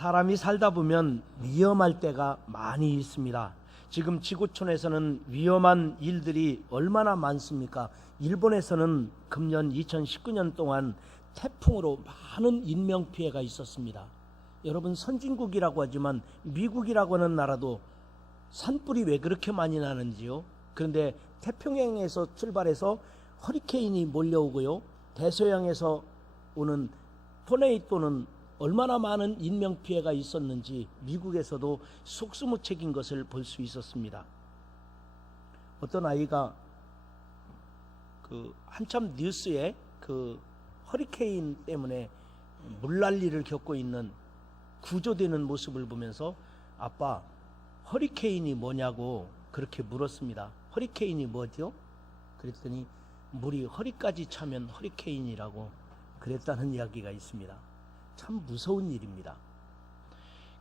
사람이 살다 보면 위험할 때가 많이 있습니다. 지금 지구촌에서는 위험한 일들이 얼마나 많습니까? 일본에서는 금년 2019년 동안 태풍으로 많은 인명피해가 있었습니다. 여러분, 선진국이라고 하지만 미국이라고 하는 나라도 산불이 왜 그렇게 많이 나는지요? 그런데 태평양에서 출발해서 허리케인이 몰려오고요, 대서양에서 오는 토네이도는 얼마나 많은 인명피해가 있었는지 미국에서도 속수무책인 것을 볼 수 있었습니다. 어떤 아이가 한참 뉴스에 허리케인 때문에 물난리를 겪고 있는 구조되는 모습을 보면서 아빠, 허리케인이 뭐냐고 그렇게 물었습니다. 허리케인이 뭐죠? 그랬더니 물이 허리까지 차면 허리케인이라고 그랬다는 이야기가 있습니다. 참 무서운 일입니다.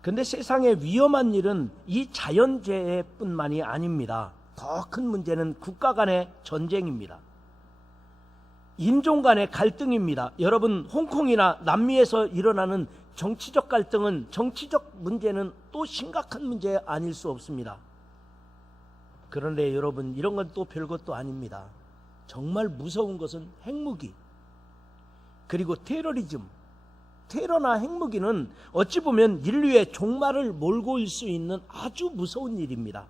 그런데 세상에 위험한 일은 이 자연재해뿐만이 아닙니다. 더 큰 문제는 국가 간의 전쟁입니다. 인종 간의 갈등입니다. 여러분, 홍콩이나 남미에서 일어나는 정치적 갈등은, 정치적 문제는 또 심각한 문제 아닐 수 없습니다. 그런데 여러분, 이런 건 또 별것도 아닙니다. 정말 무서운 것은 핵무기, 그리고 테러리즘. 테러나 핵무기는 어찌 보면 인류의 종말을 몰고 올 수 있는 아주 무서운 일입니다.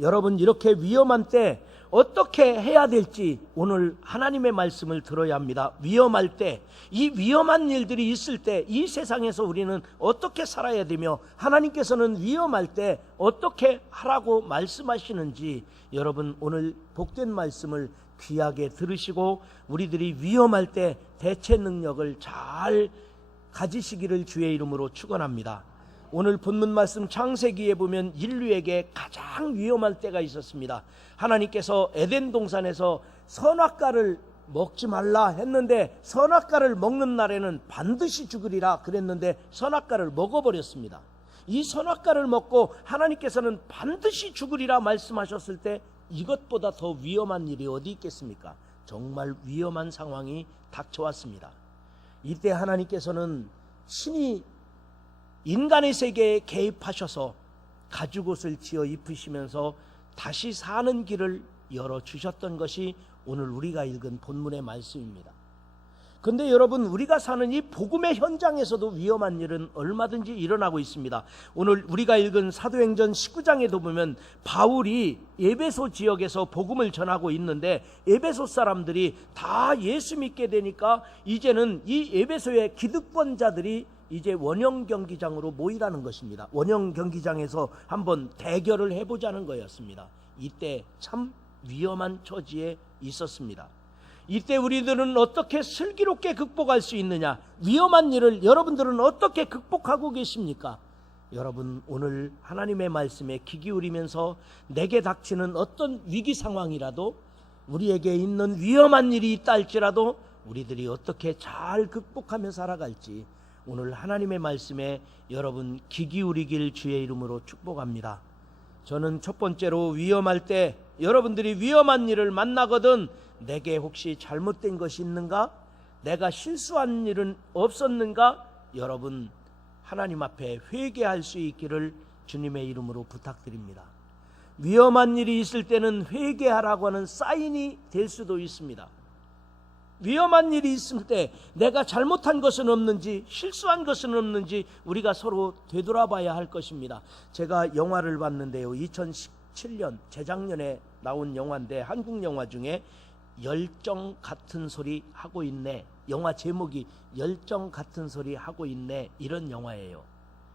여러분, 이렇게 위험한 때 어떻게 해야 될지 오늘 하나님의 말씀을 들어야 합니다. 위험할 때, 이 위험한 일들이 있을 때 이 세상에서 우리는 어떻게 살아야 되며 하나님께서는 위험할 때 어떻게 하라고 말씀하시는지 여러분, 오늘 복된 말씀을 귀하게 들으시고 우리들이 위험할 때 대체 능력을 잘 가지시기를 주의 이름으로 축원합니다. 오늘 본문 말씀 창세기에 보면 인류에게 가장 위험할 때가 있었습니다. 하나님께서 에덴 동산에서 선악과를 먹지 말라 했는데 선악과를 먹는 날에는 반드시 죽으리라 그랬는데 선악과를 먹어버렸습니다. 이 선악과를 먹고 하나님께서는 반드시 죽으리라 말씀하셨을 때 이것보다 더 위험한 일이 어디 있겠습니까? 정말 위험한 상황이 닥쳐왔습니다. 이때 하나님께서는 신이 인간의 세계에 개입하셔서 가죽옷을 지어 입히시면서 다시 사는 길을 열어주셨던 것이 오늘 우리가 읽은 본문의 말씀입니다. 그런데 여러분, 우리가 사는 이 복음의 현장에서도 위험한 일은 얼마든지 일어나고 있습니다. 오늘 우리가 읽은 사도행전 19장에도 보면 바울이 에베소 지역에서 복음을 전하고 있는데 에베소 사람들이 다 예수 믿게 되니까 이제는 이 에베소의 기득권자들이 이제 원형 경기장으로 모이라는 것입니다. 원형 경기장에서 한번 대결을 해보자는 거였습니다. 이때 참 위험한 처지에 있었습니다. 이때 우리들은 어떻게 슬기롭게 극복할 수 있느냐? 위험한 일을 여러분들은 어떻게 극복하고 계십니까? 여러분, 오늘 하나님의 말씀에 귀 기울이면서 내게 닥치는 어떤 위기 상황이라도, 우리에게 있는 위험한 일이 있다 할지라도 우리들이 어떻게 잘 극복하며 살아갈지 오늘 하나님의 말씀에 여러분 귀 기울이길 주의 이름으로 축복합니다. 저는 첫 번째로 위험할 때, 여러분들이 위험한 일을 만나거든 내게 혹시 잘못된 것이 있는가? 내가 실수한 일은 없었는가? 여러분, 하나님 앞에 회개할 수 있기를 주님의 이름으로 부탁드립니다. 위험한 일이 있을 때는 회개하라고 하는 사인이 될 수도 있습니다. 위험한 일이 있을 때 내가 잘못한 것은 없는지, 실수한 것은 없는지 우리가 서로 되돌아봐야 할 것입니다. 제가 영화를 봤는데요, 2017년 재작년에 나온 영화인데, 한국 영화 중에 열정 같은 소리 하고 있네, 영화 제목이 열정 같은 소리 하고 있네, 이런 영화예요.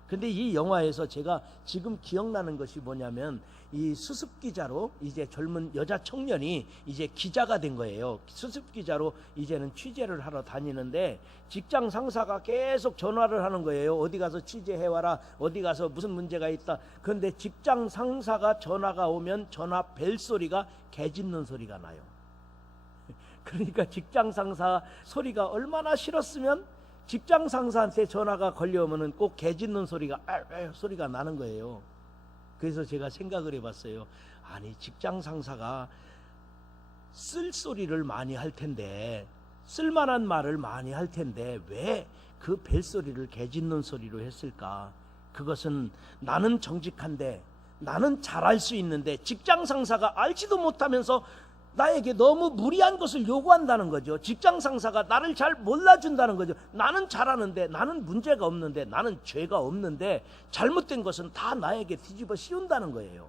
근데 이 영화에서 제가 지금 기억나는 것이 뭐냐면, 이 수습 기자로 이제 젊은 여자 청년이 이제 기자가 된 거예요. 수습 기자로 이제는 취재를 하러 다니는데 직장 상사가 계속 전화를 하는 거예요. 어디 가서 취재해와라, 어디 가서 무슨 문제가 있다. 그런데 직장 상사가 전화가 오면 전화 벨 소리가 개 짖는 소리가 나요. 그러니까 직장 상사 소리가 얼마나 싫었으면 직장 상사한테 전화가 걸려오면은 꼭 개 짖는 소리가 소리가 나는 거예요. 그래서 제가 생각을 해봤어요. 아니, 직장 상사가 쓸소리를 많이 할 텐데, 쓸만한 말을 많이 할 텐데 왜 그 벨소리를 개 짖는 소리로 했을까? 그것은 나는 정직한데, 나는 잘할 수 있는데 직장 상사가 알지도 못하면서 나에게 너무 무리한 것을 요구한다는 거죠. 직장 상사가 나를 잘 몰라준다는 거죠. 나는 잘하는데, 나는 문제가 없는데, 나는 죄가 없는데 잘못된 것은 다 나에게 뒤집어 씌운다는 거예요.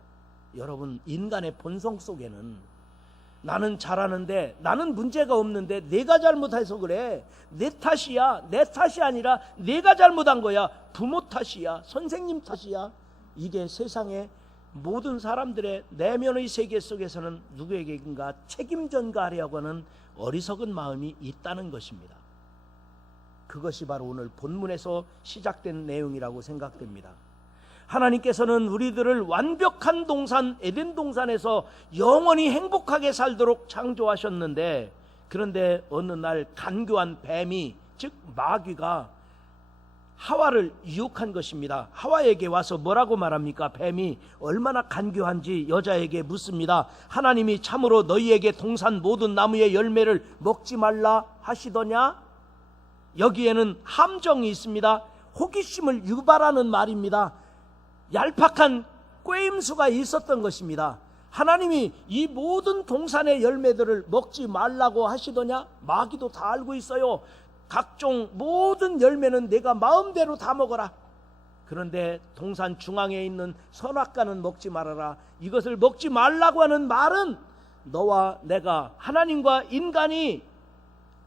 여러분, 인간의 본성 속에는 나는 잘하는데, 나는 문제가 없는데 내가 잘못해서 그래, 내 탓이야, 내 탓이 아니라 내가 잘못한 거야, 부모 탓이야, 선생님 탓이야, 이게 세상의 모든 사람들의 내면의 세계 속에서는 누구에게인가 책임 전가하려고 하는 어리석은 마음이 있다는 것입니다. 그것이 바로 오늘 본문에서 시작된 내용이라고 생각됩니다. 하나님께서는 우리들을 완벽한 동산, 에덴 동산에서 영원히 행복하게 살도록 창조하셨는데, 그런데 어느 날 간교한 뱀이, 즉 마귀가 하와를 유혹한 것입니다. 하와에게 와서 뭐라고 말합니까? 뱀이 얼마나 간교한지 여자에게 묻습니다. 하나님이 참으로 너희에게 동산 모든 나무의 열매를 먹지 말라 하시더냐? 여기에는 함정이 있습니다. 호기심을 유발하는 말입니다. 얄팍한 꾀임수가 있었던 것입니다. 하나님이 이 모든 동산의 열매들을 먹지 말라고 하시더냐? 마귀도 다 알고 있어요. 각종 모든 열매는 내가 마음대로 다 먹어라. 그런데 동산 중앙에 있는 선악과는 먹지 말아라. 이것을 먹지 말라고 하는 말은 너와 내가, 하나님과 인간이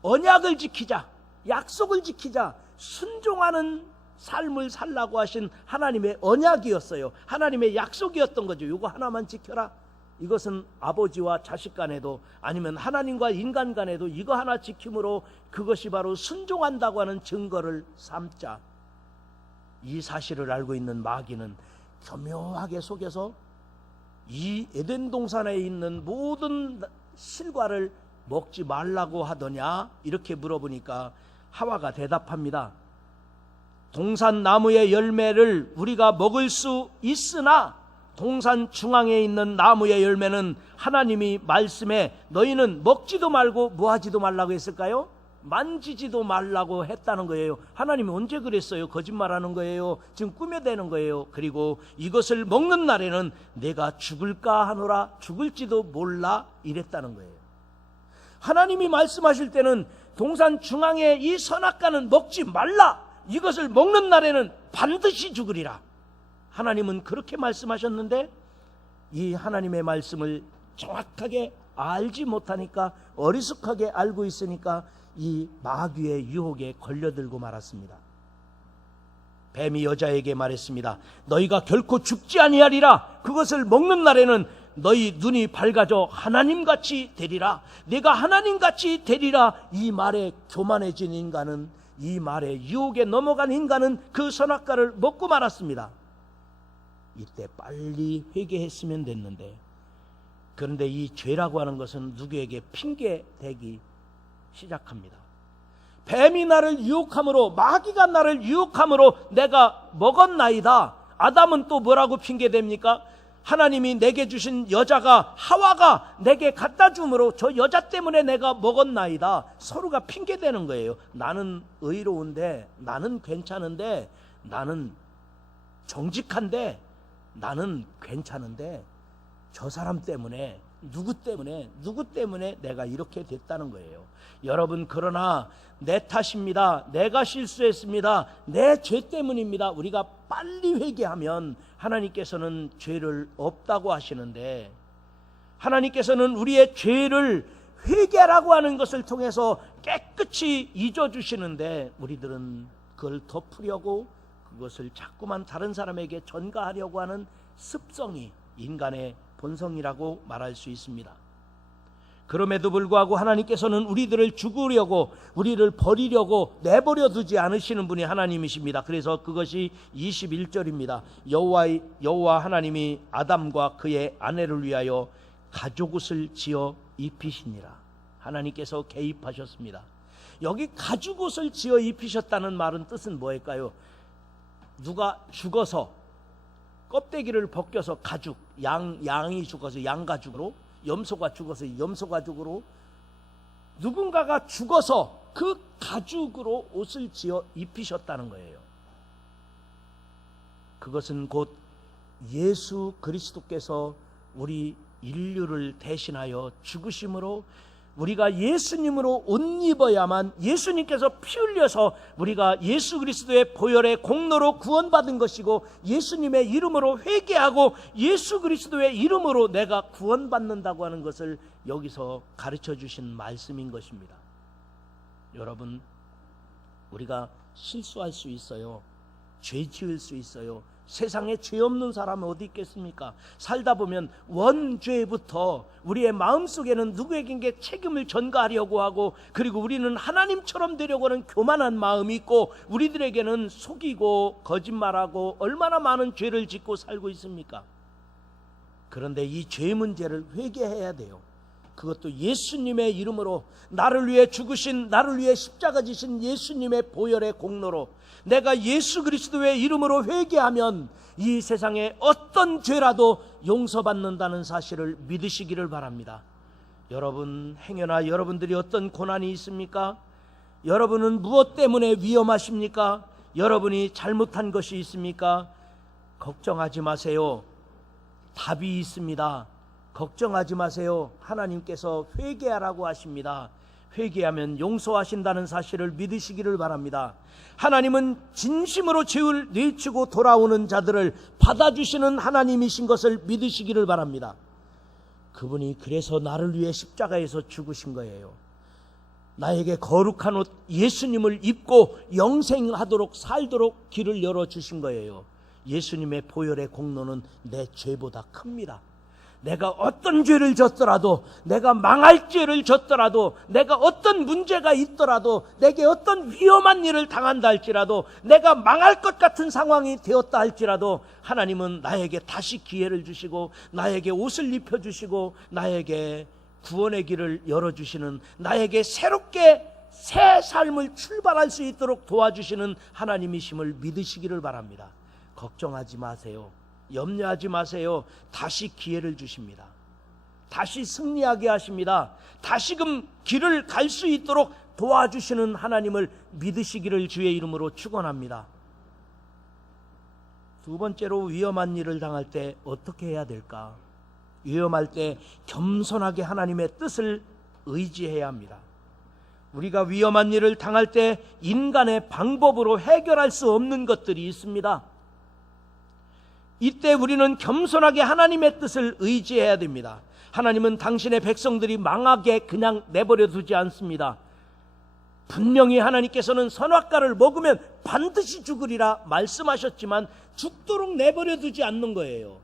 언약을 지키자, 약속을 지키자, 순종하는 삶을 살라고 하신 하나님의 언약이었어요. 하나님의 약속이었던 거죠. 이거 하나만 지켜라. 이것은 아버지와 자식 간에도, 아니면 하나님과 인간 간에도 이거 하나 지킴으로 그것이 바로 순종한다고 하는 증거를 삼자. 이 사실을 알고 있는 마귀는 교묘하게 속여서 이 에덴 동산에 있는 모든 실과를 먹지 말라고 하더냐? 이렇게 물어보니까 하와가 대답합니다. 동산 나무의 열매를 우리가 먹을 수 있으나 동산 중앙에 있는 나무의 열매는 하나님이 말씀에 너희는 먹지도 말고 뭐하지도 말라고 했을까요? 만지지도 말라고 했다는 거예요. 하나님이 언제 그랬어요? 거짓말하는 거예요. 지금 꾸며대는 거예요. 그리고 이것을 먹는 날에는 내가 죽을까 하노라, 죽을지도 몰라, 이랬다는 거예요. 하나님이 말씀하실 때는 동산 중앙에 이 선악과는 먹지 말라, 이것을 먹는 날에는 반드시 죽으리라. 하나님은 그렇게 말씀하셨는데 이 하나님의 말씀을 정확하게 알지 못하니까, 어리숙하게 알고 있으니까 이 마귀의 유혹에 걸려들고 말았습니다. 뱀이 여자에게 말했습니다. 너희가 결코 죽지 아니하리라. 그것을 먹는 날에는 너희 눈이 밝아져 하나님같이 되리라. 내가 하나님같이 되리라. 이 말에 교만해진 인간은, 이 말에 유혹에 넘어간 인간은 그 선악과를 먹고 말았습니다. 이때 빨리 회개했으면 됐는데, 그런데 이 죄라고 하는 것은 누구에게 핑계 대기 시작합니다. 뱀이 나를 유혹함으로, 마귀가 나를 유혹함으로 내가 먹었나이다. 아담은 또 뭐라고 핑계 댑니까? 하나님이 내게 주신 여자가, 하와가 내게 갖다 줌으로 저 여자 때문에 내가 먹었나이다. 서로가 핑계 대는 거예요. 나는 의로운데, 나는 괜찮은데, 나는 정직한데, 나는 괜찮은데 저 사람 때문에, 누구 때문에 내가 이렇게 됐다는 거예요. 여러분, 그러나 내 탓입니다. 내가 실수했습니다. 내 죄 때문입니다. 우리가 빨리 회개하면 하나님께서는 죄를 없다고 하시는데, 하나님께서는 우리의 죄를 회개라고 하는 것을 통해서 깨끗이 잊어주시는데, 우리들은 그걸 덮으려고 그것을 자꾸만 다른 사람에게 전가하려고 하는 습성이 인간의 본성이라고 말할 수 있습니다. 그럼에도 불구하고 하나님께서는 우리들을 죽으려고, 우리를 버리려고 내버려 두지 않으시는 분이 하나님이십니다. 그래서 그것이 21절입니다. 여호와 하나님이 아담과 그의 아내를 위하여 가죽옷을 지어 입히시니라. 하나님께서 개입하셨습니다. 여기 가죽옷을 지어 입히셨다는 말은 뜻은 뭐일까요? 누가 죽어서 껍데기를 벗겨서 가죽, 양이 죽어서 양가죽으로, 염소가 죽어서 염소가죽으로, 누군가가 죽어서 그 가죽으로 옷을 지어 입히셨다는 거예요. 그것은 곧 예수 그리스도께서 우리 인류를 대신하여 죽으심으로 우리가 예수님으로 옷 입어야만, 예수님께서 피 흘려서 우리가 예수 그리스도의 보혈의 공로로 구원받은 것이고, 예수님의 이름으로 회개하고 예수 그리스도의 이름으로 내가 구원받는다고 하는 것을 여기서 가르쳐 주신 말씀인 것입니다. 여러분, 우리가 실수할 수 있어요. 죄 지을 수 있어요. 세상에 죄 없는 사람은 어디 있겠습니까? 살다 보면 원죄부터 우리의 마음속에는 누구에게 책임을 전가하려고 하고, 그리고 우리는 하나님처럼 되려고 하는 교만한 마음이 있고, 우리들에게는 속이고 거짓말하고 얼마나 많은 죄를 짓고 살고 있습니까? 그런데 이 죄 문제를 회개해야 돼요. 그것도 예수님의 이름으로, 나를 위해 죽으신, 나를 위해 십자가 지신 예수님의 보혈의 공로로 내가 예수 그리스도의 이름으로 회개하면 이 세상에 어떤 죄라도 용서받는다는 사실을 믿으시기를 바랍니다. 여러분, 행여나 여러분들이 어떤 고난이 있습니까? 여러분은 무엇 때문에 위험하십니까? 여러분이 잘못한 것이 있습니까? 걱정하지 마세요. 답이 있습니다. 걱정하지 마세요. 하나님께서 회개하라고 하십니다. 회개하면 용서하신다는 사실을 믿으시기를 바랍니다. 하나님은 진심으로 죄를 내치고 돌아오는 자들을 받아주시는 하나님이신 것을 믿으시기를 바랍니다. 그분이 그래서 나를 위해 십자가에서 죽으신 거예요. 나에게 거룩한 옷 예수님을 입고 영생하도록 살도록 길을 열어주신 거예요. 예수님의 보혈의 공로는 내 죄보다 큽니다. 내가 어떤 죄를 졌더라도, 내가 망할 죄를 졌더라도, 내가 어떤 문제가 있더라도, 내게 어떤 위험한 일을 당한다 할지라도, 내가 망할 것 같은 상황이 되었다 할지라도 하나님은 나에게 다시 기회를 주시고, 나에게 옷을 입혀주시고, 나에게 구원의 길을 열어주시는, 나에게 새롭게 새 삶을 출발할 수 있도록 도와주시는 하나님이심을 믿으시기를 바랍니다. 걱정하지 마세요. 염려하지 마세요. 다시 기회를 주십니다. 다시 승리하게 하십니다. 다시금 길을 갈 수 있도록 도와주시는 하나님을 믿으시기를 주의 이름으로 축원합니다. 두 번째로, 위험한 일을 당할 때 어떻게 해야 될까? 위험할 때 겸손하게 하나님의 뜻을 의지해야 합니다. 우리가 위험한 일을 당할 때 인간의 방법으로 해결할 수 없는 것들이 있습니다. 이때 우리는 겸손하게 하나님의 뜻을 의지해야 됩니다. 하나님은 당신의 백성들이 망하게 그냥 내버려 두지 않습니다. 분명히 하나님께서는 선악과를 먹으면 반드시 죽으리라 말씀하셨지만 죽도록 내버려 두지 않는 거예요.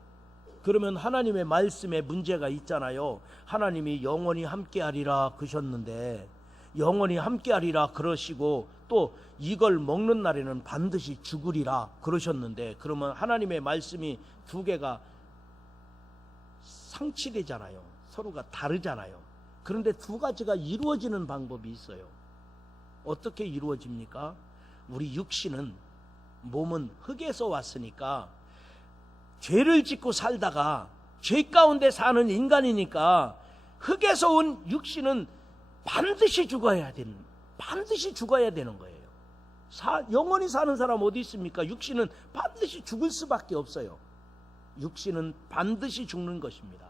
그러면 하나님의 말씀에 문제가 있잖아요. 하나님이 영원히 함께하리라 그러셨는데, 영원히 함께하리라 그러시고 또 이걸 먹는 날에는 반드시 죽으리라 그러셨는데, 그러면 하나님의 말씀이 두 개가 상치되잖아요. 서로가 다르잖아요. 그런데 두 가지가 이루어지는 방법이 있어요. 어떻게 이루어집니까? 우리 육신은, 몸은 흙에서 왔으니까 죄를 짓고 살다가 죄 가운데 사는 인간이니까 흙에서 온 육신은 반드시 죽어야 되는 거예요. 영원히 사는 사람 어디 있습니까? 육신은 반드시 죽을 수밖에 없어요. 육신은 반드시 죽는 것입니다.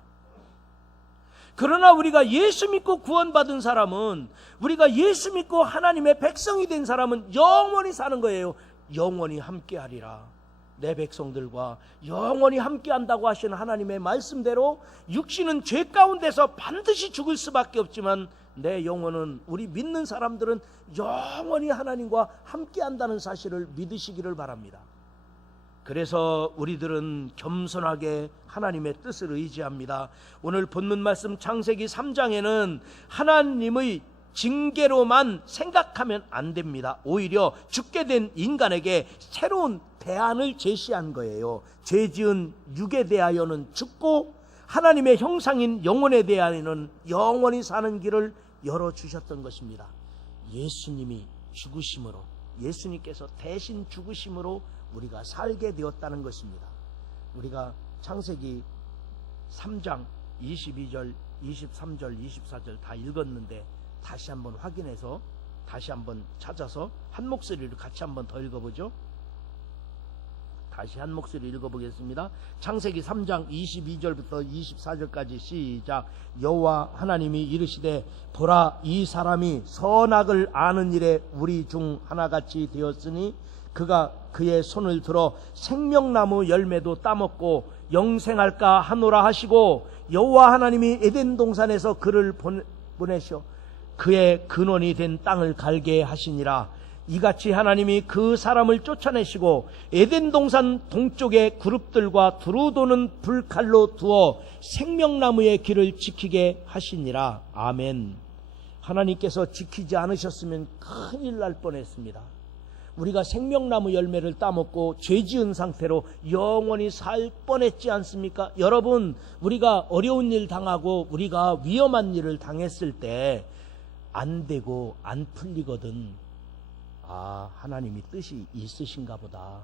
그러나 우리가 예수 믿고 구원받은 사람은, 우리가 예수 믿고 하나님의 백성이 된 사람은 영원히 사는 거예요. 영원히 함께하리라. 내 백성들과 영원히 함께한다고 하시는 하나님의 말씀대로 육신은 죄 가운데서 반드시 죽을 수밖에 없지만 내 영혼은, 우리 믿는 사람들은 영원히 하나님과 함께한다는 사실을 믿으시기를 바랍니다. 그래서 우리들은 겸손하게 하나님의 뜻을 의지합니다. 오늘 본문 말씀 창세기 3장에는 하나님의 징계로만 생각하면 안 됩니다. 오히려 죽게 된 인간에게 새로운 대안을 제시한 거예요. 죄 지은 육에 대하여는 죽고 하나님의 형상인 영혼에 대하여는 영원히 사는 길을 열어주셨던 것입니다. 예수님이 죽으심으로, 예수님께서 대신 죽으심으로 우리가 살게 되었다는 것입니다. 우리가 창세기 3장 22절, 23절, 24절 다 읽었는데 다시 한번 확인해서 다시 한번 찾아서 한 목소리로 같이 한번 더 읽어보죠. 다시 한 목소리 읽어보겠습니다. 창세기 3장 22절부터 24절까지 시작. 여호와 하나님이 이르시되 보라, 이 사람이 선악을 아는 일에 우리 중 하나같이 되었으니 그가 그의 손을 들어 생명나무 열매도 따먹고 영생할까 하노라 하시고, 여호와 하나님이 에덴 동산에서 그를 보내셔 그의 근원이 된 땅을 갈게 하시니라. 이같이 하나님이 그 사람을 쫓아내시고 에덴 동산 동쪽에 그룹들과 두루 도는 불칼로 두어 생명나무의 길을 지키게 하시니라. 아멘. 하나님께서 지키지 않으셨으면 큰일 날 뻔했습니다. 우리가 생명나무 열매를 따먹고 죄지은 상태로 영원히 살 뻔했지 않습니까? 여러분, 우리가 어려운 일 당하고 우리가 위험한 일을 당했을 때 안 되고 안 풀리거든. 아, 하나님이 뜻이 있으신가 보다.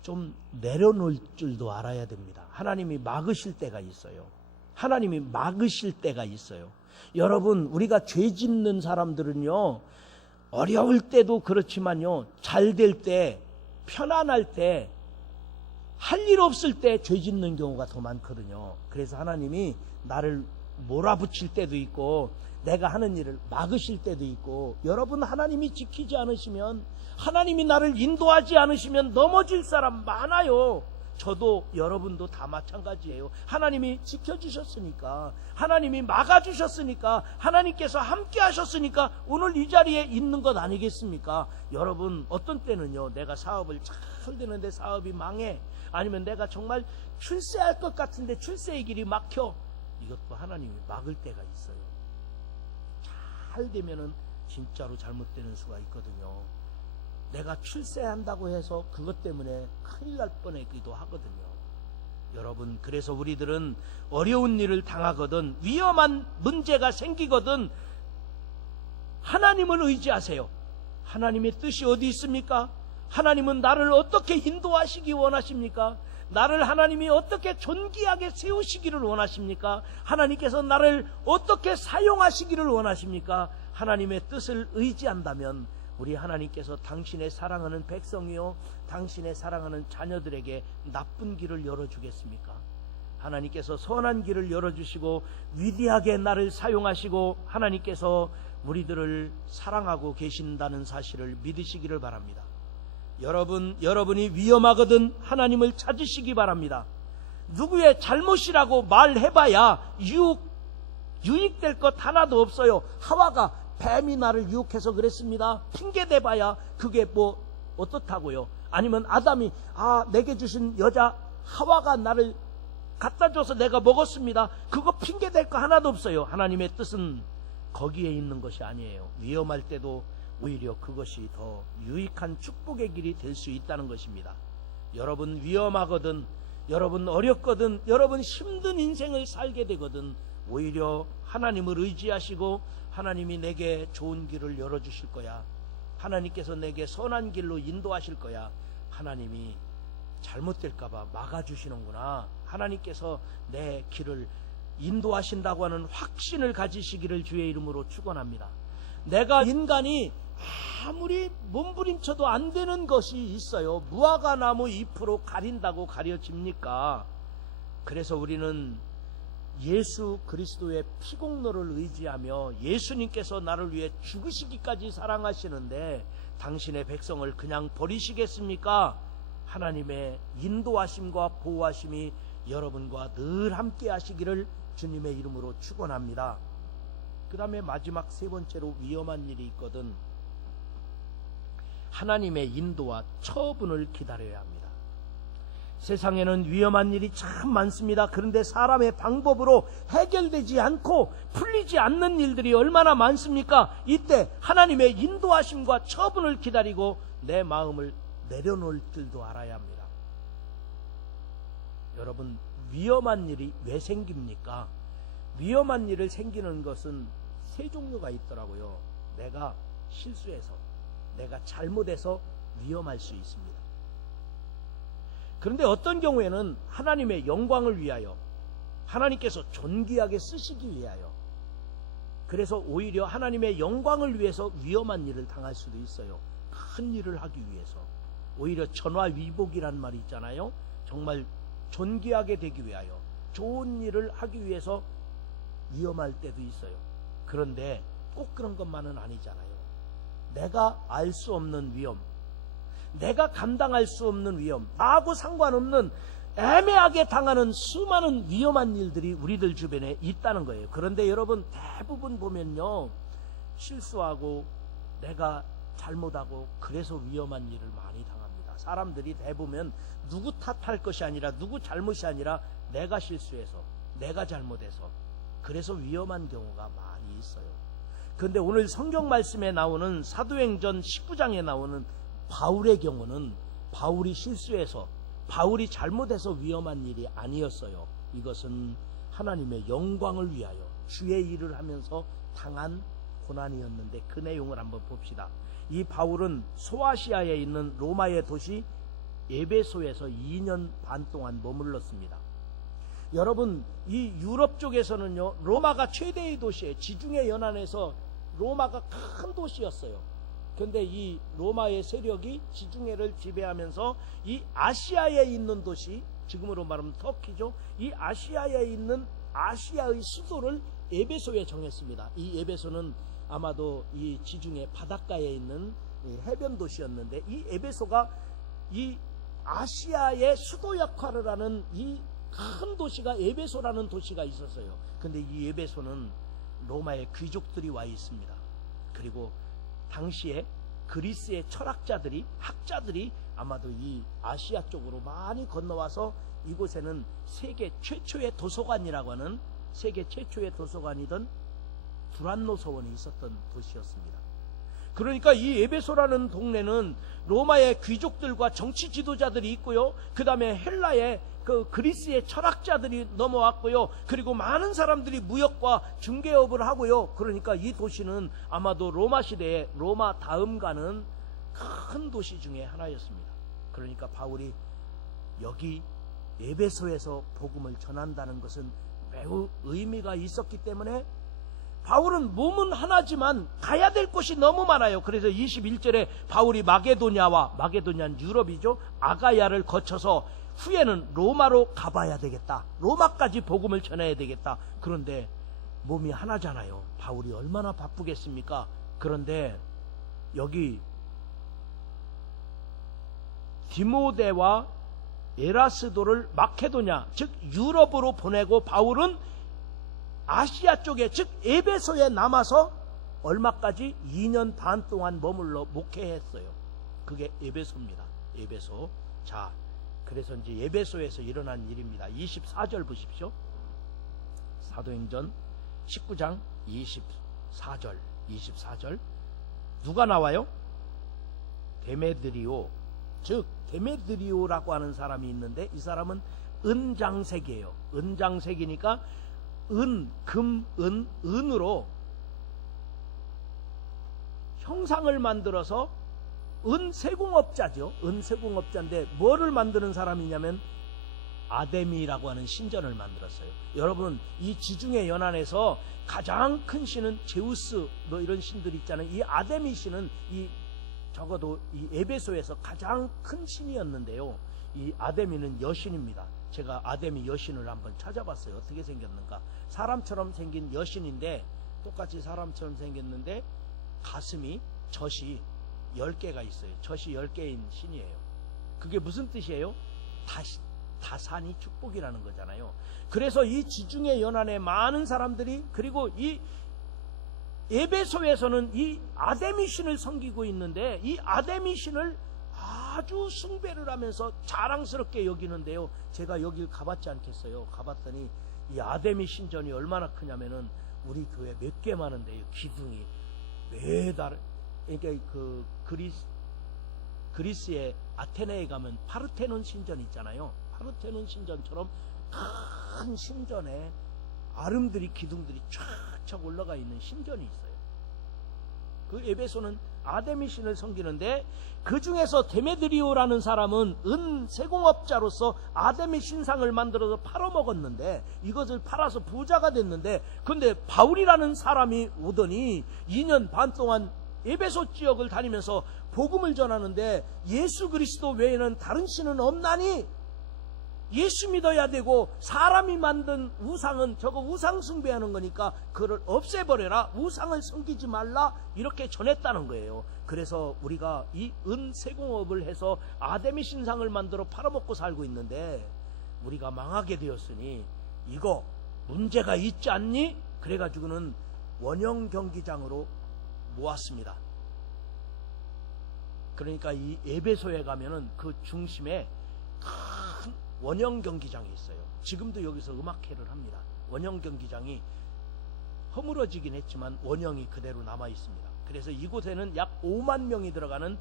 좀 내려놓을 줄도 알아야 됩니다. 하나님이 막으실 때가 있어요. 하나님이 막으실 때가 있어요. 여러분, 우리가 죄 짓는 사람들은요, 어려울 때도 그렇지만요, 잘 될 때, 편안할 때, 할 일 없을 때 죄 짓는 경우가 더 많거든요. 그래서 하나님이 나를 몰아붙일 때도 있고 내가 하는 일을 막으실 때도 있고, 여러분, 하나님이 지키지 않으시면, 하나님이 나를 인도하지 않으시면 넘어질 사람 많아요. 저도 여러분도 다 마찬가지예요. 하나님이 지켜주셨으니까, 하나님이 막아주셨으니까, 하나님께서 함께 하셨으니까 오늘 이 자리에 있는 것 아니겠습니까? 여러분, 어떤 때는요, 내가 사업을 잘 되는데 사업이 망해, 아니면 내가 정말 출세할 것 같은데 출세의 길이 막혀, 이것도 하나님이 막을 때가 있어요. 잘 되면은 진짜로 잘못되는 수가 있거든요. 내가 출세한다고 해서 그것 때문에 큰일 날 뻔했기도 하거든요. 여러분, 그래서 우리들은 어려운 일을 당하거든, 위험한 문제가 생기거든 하나님을 의지하세요. 하나님의 뜻이 어디 있습니까? 하나님은 나를 어떻게 인도하시기 원하십니까? 나를 하나님이 어떻게 존귀하게 세우시기를 원하십니까? 하나님께서 나를 어떻게 사용하시기를 원하십니까? 하나님의 뜻을 의지한다면 우리 하나님께서 당신의 사랑하는 백성이요, 당신의 사랑하는 자녀들에게 나쁜 길을 열어주겠습니까? 하나님께서 선한 길을 열어주시고 위대하게 나를 사용하시고 하나님께서 우리들을 사랑하고 계신다는 사실을 믿으시기를 바랍니다. 여러분이 위험하거든 하나님을 찾으시기 바랍니다. 누구의 잘못이라고 말해봐야 유익될 것 하나도 없어요. 하와가 뱀이 나를 유혹해서 그랬습니다. 핑계대봐야 그게 뭐 어떻다고요? 아니면 아담이 내게 주신 여자 하와가 나를 갖다줘서 내가 먹었습니다. 그거 핑계댈 거 하나도 없어요. 하나님의 뜻은 거기에 있는 것이 아니에요. 위험할 때도 오히려 그것이 더 유익한 축복의 길이 될 수 있다는 것입니다. 여러분 위험하거든, 여러분 어렵거든, 여러분 힘든 인생을 살게 되거든 오히려 하나님을 의지하시고 하나님이 내게 좋은 길을 열어주실 거야, 하나님께서 내게 선한 길로 인도하실 거야, 하나님이 잘못될까봐 막아주시는구나, 하나님께서 내 길을 인도하신다고 하는 확신을 가지시기를 주의 이름으로 축원합니다. 내가 인간이 아무리 몸부림쳐도 안 되는 것이 있어요. 무화과 나무 잎으로 가린다고 가려집니까? 그래서 우리는 예수 그리스도의 피공로를 의지하며 예수님께서 나를 위해 죽으시기까지 사랑하시는데 당신의 백성을 그냥 버리시겠습니까? 하나님의 인도하심과 보호하심이 여러분과 늘 함께 하시기를 주님의 이름으로 축원합니다. 그 다음에 마지막 세 번째로 위험한 일이 있거든 하나님의 인도와 처분을 기다려야 합니다. 세상에는 위험한 일이 참 많습니다. 그런데 사람의 방법으로 해결되지 않고 풀리지 않는 일들이 얼마나 많습니까? 이때 하나님의 인도하심과 처분을 기다리고 내 마음을 내려놓을 줄도 알아야 합니다. 여러분, 위험한 일이 왜 생깁니까? 위험한 일을 생기는 것은 세 종류가 있더라고요. 내가 실수해서, 내가 잘못해서 위험할 수 있습니다. 그런데 어떤 경우에는 하나님의 영광을 위하여, 하나님께서 존귀하게 쓰시기 위하여, 그래서 오히려 하나님의 영광을 위해서 위험한 일을 당할 수도 있어요. 큰 일을 하기 위해서. 오히려 전화위복이란 말이 있잖아요. 정말 존귀하게 되기 위하여 좋은 일을 하기 위해서 위험할 때도 있어요. 그런데 꼭 그런 것만은 아니잖아요. 내가 알 수 없는 위험, 내가 감당할 수 없는 위험, 나하고 상관없는 애매하게 당하는 수많은 위험한 일들이 우리들 주변에 있다는 거예요. 그런데 여러분, 대부분 보면요, 실수하고 내가 잘못하고 그래서 위험한 일을 많이 당합니다. 사람들이 대부분 누구 탓할 것이 아니라, 누구 잘못이 아니라 내가 실수해서, 내가 잘못해서 그래서 위험한 경우가 많이 있어요. 그런데 오늘 성경 말씀에 나오는 사도행전 19장에 나오는 바울의 경우는 바울이 실수해서, 바울이 잘못해서 위험한 일이 아니었어요. 이것은 하나님의 영광을 위하여 주의 일을 하면서 당한 고난이었는데, 그 내용을 한번 봅시다. 이 바울은 소아시아에 있는 로마의 도시 에베소에서 2년 반 동안 머물렀습니다. 여러분, 이 유럽 쪽에서는요, 로마가 최대의 도시예요. 지중해 연안에서 로마가 큰 도시였어요. 그런데 이 로마의 세력이 지중해를 지배하면서 이 아시아에 있는 도시, 지금으로 말하면 터키죠. 이 아시아에 있는 아시아의 수도를 에베소에 정했습니다. 이 에베소는 아마도 이 지중해 바닷가에 있는 해변 도시였는데, 이 에베소가 이 아시아의 수도 역할을 하는 이 큰 도시가 에베소라는 도시가 있었어요. 근데 이 에베소는 로마의 귀족들이 와 있습니다. 그리고 당시에 그리스의 철학자들이, 학자들이 아마도 이 아시아 쪽으로 많이 건너와서 이곳에는 세계 최초의 도서관이라고 하는, 세계 최초의 도서관이던 두란노서원이 있었던 도시였습니다. 그러니까 이 에베소라는 동네는 로마의 귀족들과 정치 지도자들이 있고요, 그 다음에 헬라의 그리스의 철학자들이 넘어왔고요, 그리고 많은 사람들이 무역과 중개업을 하고요. 그러니까 이 도시는 아마도 로마 시대에 로마 다음 가는 큰 도시 중에 하나였습니다. 그러니까 바울이 여기 에베소에서 복음을 전한다는 것은 매우 의미가 있었기 때문에, 바울은 몸은 하나지만 가야 될 곳이 너무 많아요. 그래서 21절에 바울이 마게도냐는 유럽이죠, 아가야를 거쳐서 후에는 로마로 가봐야 되겠다, 로마까지 복음을 전해야 되겠다. 그런데 몸이 하나잖아요. 바울이 얼마나 바쁘겠습니까? 그런데 여기 디모데와 에라스도를 마케도냐, 즉 유럽으로 보내고, 바울은 아시아 쪽에, 즉 에베소에 남아서 얼마까지? 2년 반 동안 머물러 목회했어요. 그게 에베소입니다. 에베소. 자, 그래서 이제 에베소에서 일어난 일입니다. 24절 보십시오. 사도행전 19장 24절 누가 나와요? 데메드리오, 즉 데메드리오라고 하는 사람이 있는데, 이 사람은 은장색이에요. 은장색이니까 은, 금, 은으로 형상을 만들어서, 은세공업자죠. 은세공업자인데 뭐를 만드는 사람이냐면 아데미라고 하는 신전을 만들었어요. 여러분, 이 지중해 연안에서 가장 큰 신은 제우스, 뭐 이런 신들이 있잖아요. 이 아데미 신은 적어도 이 에베소에서 가장 큰 신이었는데요. 이 아데미는 여신입니다. 제가 아데미 여신을 한번 찾아봤어요. 어떻게 생겼는가. 사람처럼 생긴 여신인데, 똑같이 사람처럼 생겼는데 가슴이, 젖이 10개가 있어요. 젖이 10개인 신이에요. 그게 무슨 뜻이에요? 다산이 축복이라는 거잖아요. 그래서 이 지중해 연안에 많은 사람들이, 그리고 이 에베소에서는 이 아데미 신을 섬기고 있는데, 이 아데미 신을 아주 숭배를 하면서 자랑스럽게 여기는데요. 제가 여길 가봤지 않겠어요? 가봤더니 이 아데미 신전이 얼마나 크냐면은 우리 교회 몇 개 많은데요. 기둥이 매달, 그러니까 그 그리스의 아테네에 가면 파르테논 신전 있잖아요. 파르테논 신전처럼 큰 신전에 아름드리 기둥들이 쫙쫙 올라가 있는 신전이 있어요. 그 에베소는 아데미 신을 섬기는데, 그 중에서 데메드리오라는 사람은 은 세공업자로서 아데미 신상을 만들어서 팔아먹었는데, 이것을 팔아서 부자가 됐는데, 근데 바울이라는 사람이 오더니 2년 반 동안 에베소 지역을 다니면서 복음을 전하는데, 예수 그리스도 외에는 다른 신은 없나니 예수 믿어야 되고, 사람이 만든 우상은 저거 우상 숭배하는 거니까 그걸 없애버려라, 우상을 섬기지 말라, 이렇게 전했다는 거예요. 그래서 우리가 이 은 세공업을 해서 아데미 신상을 만들어 팔아먹고 살고 있는데, 우리가 망하게 되었으니 이거 문제가 있지 않니? 그래가지고는 원형 경기장으로 모았습니다. 그러니까 이 에베소에 가면은 그 중심에 큰 원형 경기장이 있어요. 지금도 여기서 음악회를 합니다. 원형 경기장이 허물어지긴 했지만 원형이 그대로 남아 있습니다. 그래서 이곳에는 약 5만 명이 들어가는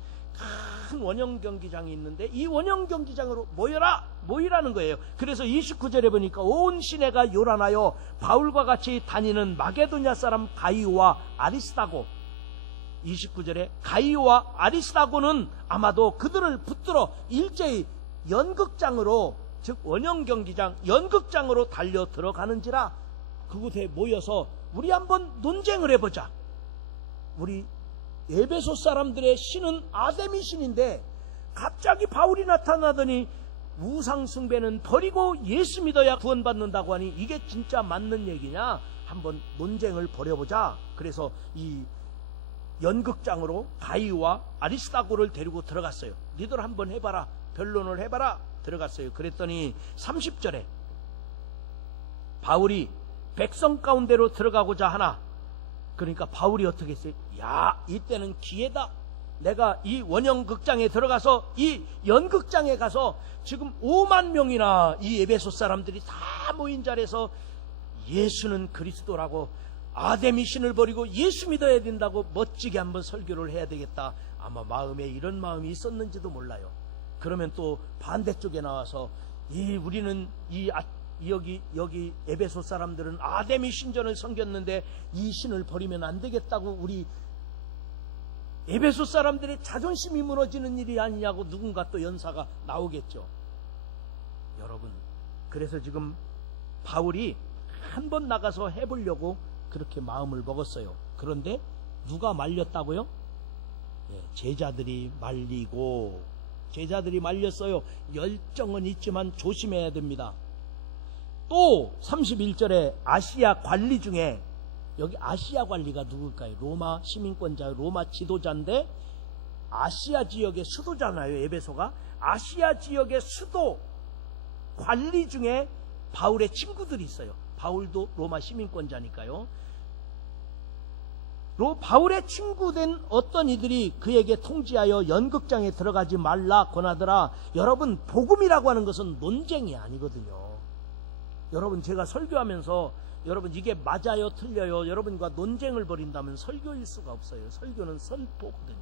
큰 원형 경기장이 있는데, 이 원형 경기장으로 모이라는 거예요. 그래서 29절에 보니까 온 시내가 요란하여 바울과 같이 다니는 마게도냐 사람 가이오와 아리스다고, 29절에 가이오와 아리스다고는 아마도 그들을 붙들어 일제히 연극장으로, 즉 원형 경기장 연극장으로 달려 들어가는지라, 그곳에 모여서 우리 한번 논쟁을 해보자. 우리 에베소 사람들의 신은 아데미 신인데 갑자기 바울이 나타나더니 우상 숭배는 버리고 예수 믿어야 구원받는다고 하니 이게 진짜 맞는 얘기냐? 한번 논쟁을 벌여보자. 그래서 이 연극장으로 가이오와 아리스다고를 데리고 들어갔어요. 니들 한번 해봐라, 변론을 해봐라. 들어갔어요. 그랬더니 30절에 바울이 백성 가운데로 들어가고자 하나, 그러니까 바울이 어떻게 했어요? 야, 이때는 기회다. 내가 이 원형 극장에 들어가서 이 연극장에 가서 지금 5만 명이나 이 에베소 사람들이 다 모인 자리에서 예수는 그리스도라고, 아데미 신을 버리고 예수 믿어야 된다고 멋지게 한번 설교를 해야 되겠다. 아마 마음에 이런 마음이 있었는지도 몰라요. 그러면 또 반대쪽에 나와서 우리는 여기 에베소 사람들은 아데미 신전을 섬겼는데 이 신을 버리면 안 되겠다고, 우리 에베소 사람들의 자존심이 무너지는 일이 아니냐고 누군가 또 연사가 나오겠죠. 여러분, 그래서 지금 바울이 한번 나가서 해보려고 그렇게 마음을 먹었어요. 그런데 누가 말렸다고요? 제자들이 말렸어요. 열정은 있지만 조심해야 됩니다. 또 31절에 아시아 관리 중에, 여기 아시아 관리가 누굴까요? 로마 시민권자, 로마 지도자인데 아시아 지역의 수도잖아요, 에베소가. 아시아 지역의 수도 관리 중에 바울의 친구들이 있어요. 바울도 로마 시민권자니까요. 바울의 친구된 어떤 이들이 그에게 통지하여 연극장에 들어가지 말라 권하더라. 여러분, 복음이라고 하는 것은 논쟁이 아니거든요. 여러분, 제가 설교하면서 여러분 이게 맞아요 틀려요 여러분과 논쟁을 벌인다면 설교일 수가 없어요. 설교는 선포거든요.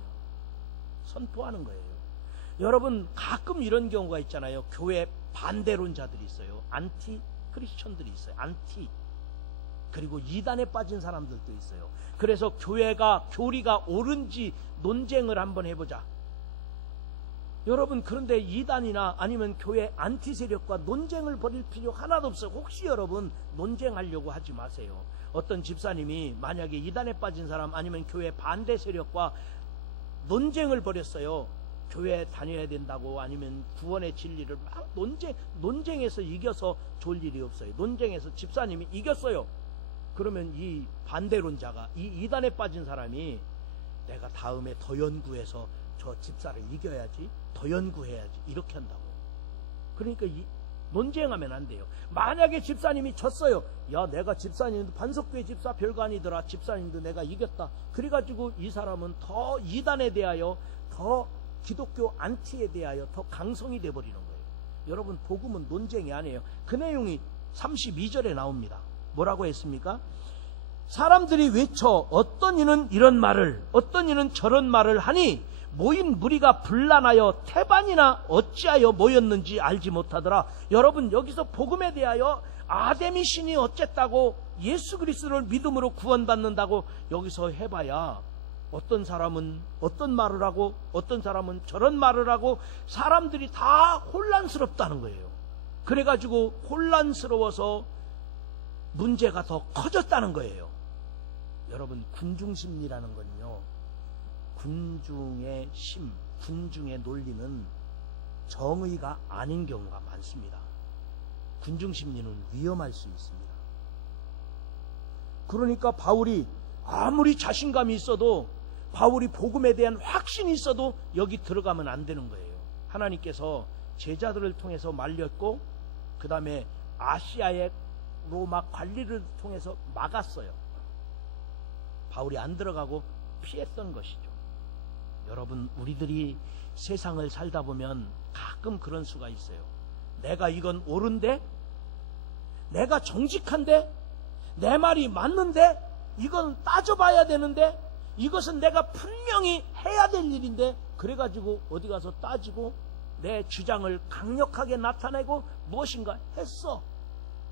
선포하는 거예요. 여러분, 가끔 이런 경우가 있잖아요. 교회 반대론자들이 있어요. 안티 크리스천들이 있어요. 안티. 그리고 이단에 빠진 사람들도 있어요. 그래서 교리가 옳은지 논쟁을 한번 해보자. 여러분, 그런데 이단이나 아니면 교회 안티 세력과 논쟁을 벌일 필요 하나도 없어요. 혹시 여러분 논쟁하려고 하지 마세요. 어떤 집사님이 만약에 이단에 빠진 사람 아니면 교회 반대 세력과 논쟁을 벌였어요. 교회 다녀야 된다고, 아니면 구원의 진리를 막 논쟁에서 이겨서 좋을 일이 없어요. 논쟁에서 집사님이 이겼어요. 그러면 이 반대론자가, 이 이단에 빠진 사람이 내가 다음에 더 연구해서 저 집사를 이겨야지, 더 연구해야지, 이렇게 한다고요. 그러니까 논쟁하면 안 돼요. 만약에 집사님이 졌어요. 야, 내가 집사님도 반석교회 집사 별거 아니더라, 집사님도 내가 이겼다. 그래가지고 이 사람은 더 이단에 대하여, 더 기독교 안티에 대하여 더 강성이 돼버리는 거예요. 여러분, 복음은 논쟁이 아니에요. 그 내용이 32절에 나옵니다. 뭐라고 했습니까? 사람들이 외쳐 어떤 이는 이런 말을, 어떤 이는 저런 말을 하니 모인 무리가 분란하여 태반이나 어찌하여 모였는지 알지 못하더라. 여러분, 여기서 복음에 대하여 아데미 신이 어쨌다고, 예수 그리스도를 믿음으로 구원받는다고 여기서 해봐야 어떤 사람은 어떤 말을 하고 어떤 사람은 저런 말을 하고 사람들이 다 혼란스럽다는 거예요. 그래가지고 혼란스러워서 문제가 더 커졌다는 거예요. 여러분, 군중심리라는 건요, 군중의 심, 군중의 논리는 정의가 아닌 경우가 많습니다. 군중심리는 위험할 수 있습니다. 그러니까 바울이 아무리 자신감이 있어도, 바울이 복음에 대한 확신이 있어도 여기 들어가면 안 되는 거예요. 하나님께서 제자들을 통해서 말렸고, 그 다음에 아시아의 로마 관리를 통해서 막았어요. 바울이 안 들어가고 피했던 것이죠. 여러분, 우리들이 세상을 살다 보면 가끔 그런 수가 있어요. 내가 이건 옳은데, 내가 정직한데, 내 말이 맞는데, 이건 따져봐야 되는데, 이것은 내가 분명히 해야 될 일인데, 그래가지고 어디 가서 따지고 내 주장을 강력하게 나타내고 무엇인가 했어.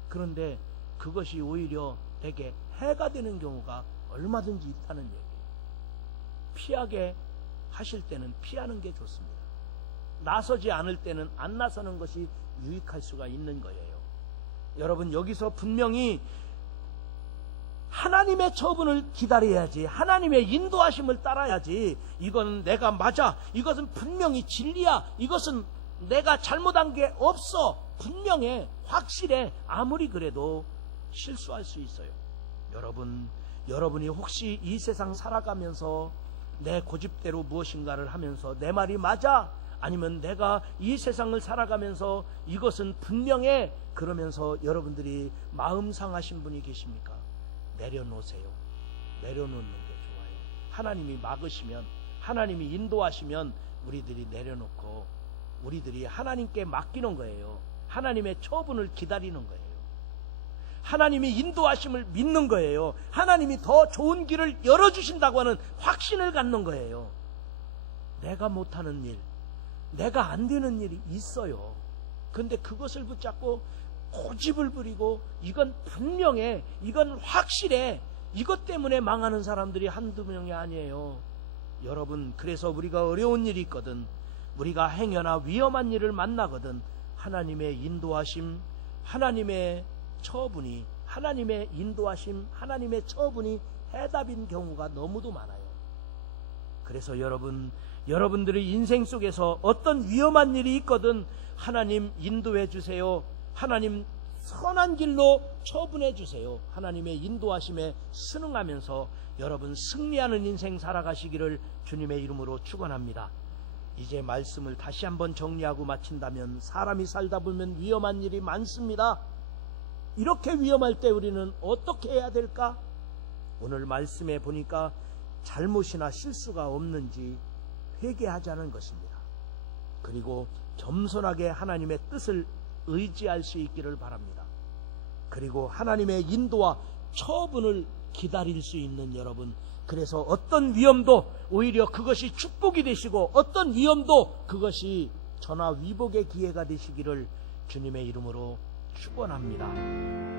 그런데 그것이 오히려 되게 해가 되는 경우가 얼마든지 있다는 얘기예요. 피하게 하실 때는 피하는 게 좋습니다. 나서지 않을 때는 안 나서는 것이 유익할 수가 있는 거예요. 여러분, 여기서 분명히 하나님의 처분을 기다려야지, 하나님의 인도하심을 따라야지, 이건 내가 맞아, 이것은 분명히 진리야, 이것은 내가 잘못한 게 없어, 분명해, 확실해. 아무리 그래도 실수할 수 있어요. 여러분이 혹시 이 세상 살아가면서 내 고집대로 무엇인가를 하면서 내 말이 맞아, 아니면 내가 이 세상을 살아가면서 이것은 분명해, 그러면서 여러분들이 마음 상하신 분이 계십니까? 내려놓으세요. 내려놓는 게 좋아요. 하나님이 막으시면, 하나님이 인도하시면 우리들이 내려놓고 우리들이 하나님께 맡기는 거예요. 하나님의 처분을 기다리는 거예요. 하나님이 인도하심을 믿는 거예요. 하나님이 더 좋은 길을 열어주신다고 하는 확신을 갖는 거예요. 내가 못하는 일, 내가 안 되는 일이 있어요. 그런데 그것을 붙잡고 고집을 부리고 이건 분명해, 이건 확실해, 이것 때문에 망하는 사람들이 한두 명이 아니에요. 여러분, 그래서 우리가 어려운 일이 있거든, 우리가 행여나 위험한 일을 만나거든, 하나님의 인도하심, 하나님의 처분이, 하나님의 인도하심, 하나님의 처분이 해답인 경우가 너무도 많아요. 그래서 여러분들의 인생 속에서 어떤 위험한 일이 있거든 하나님 인도해 주세요. 하나님 선한 길로 처분해 주세요. 하나님의 인도하심에 순응하면서 여러분 승리하는 인생 살아가시기를 주님의 이름으로 축원합니다. 이제 말씀을 다시 한번 정리하고 마친다면, 사람이 살다 보면 위험한 일이 많습니다. 이렇게 위험할 때 우리는 어떻게 해야 될까? 오늘 말씀에 보니까 잘못이나 실수가 없는지 회개하자는 것입니다. 그리고 겸손하게 하나님의 뜻을 의지할 수 있기를 바랍니다. 그리고 하나님의 인도와 처분을 기다릴 수 있는 여러분, 그래서 어떤 위험도 오히려 그것이 축복이 되시고, 어떤 위험도 그것이 전화위복의 기회가 되시기를 주님의 이름으로 축원합니다.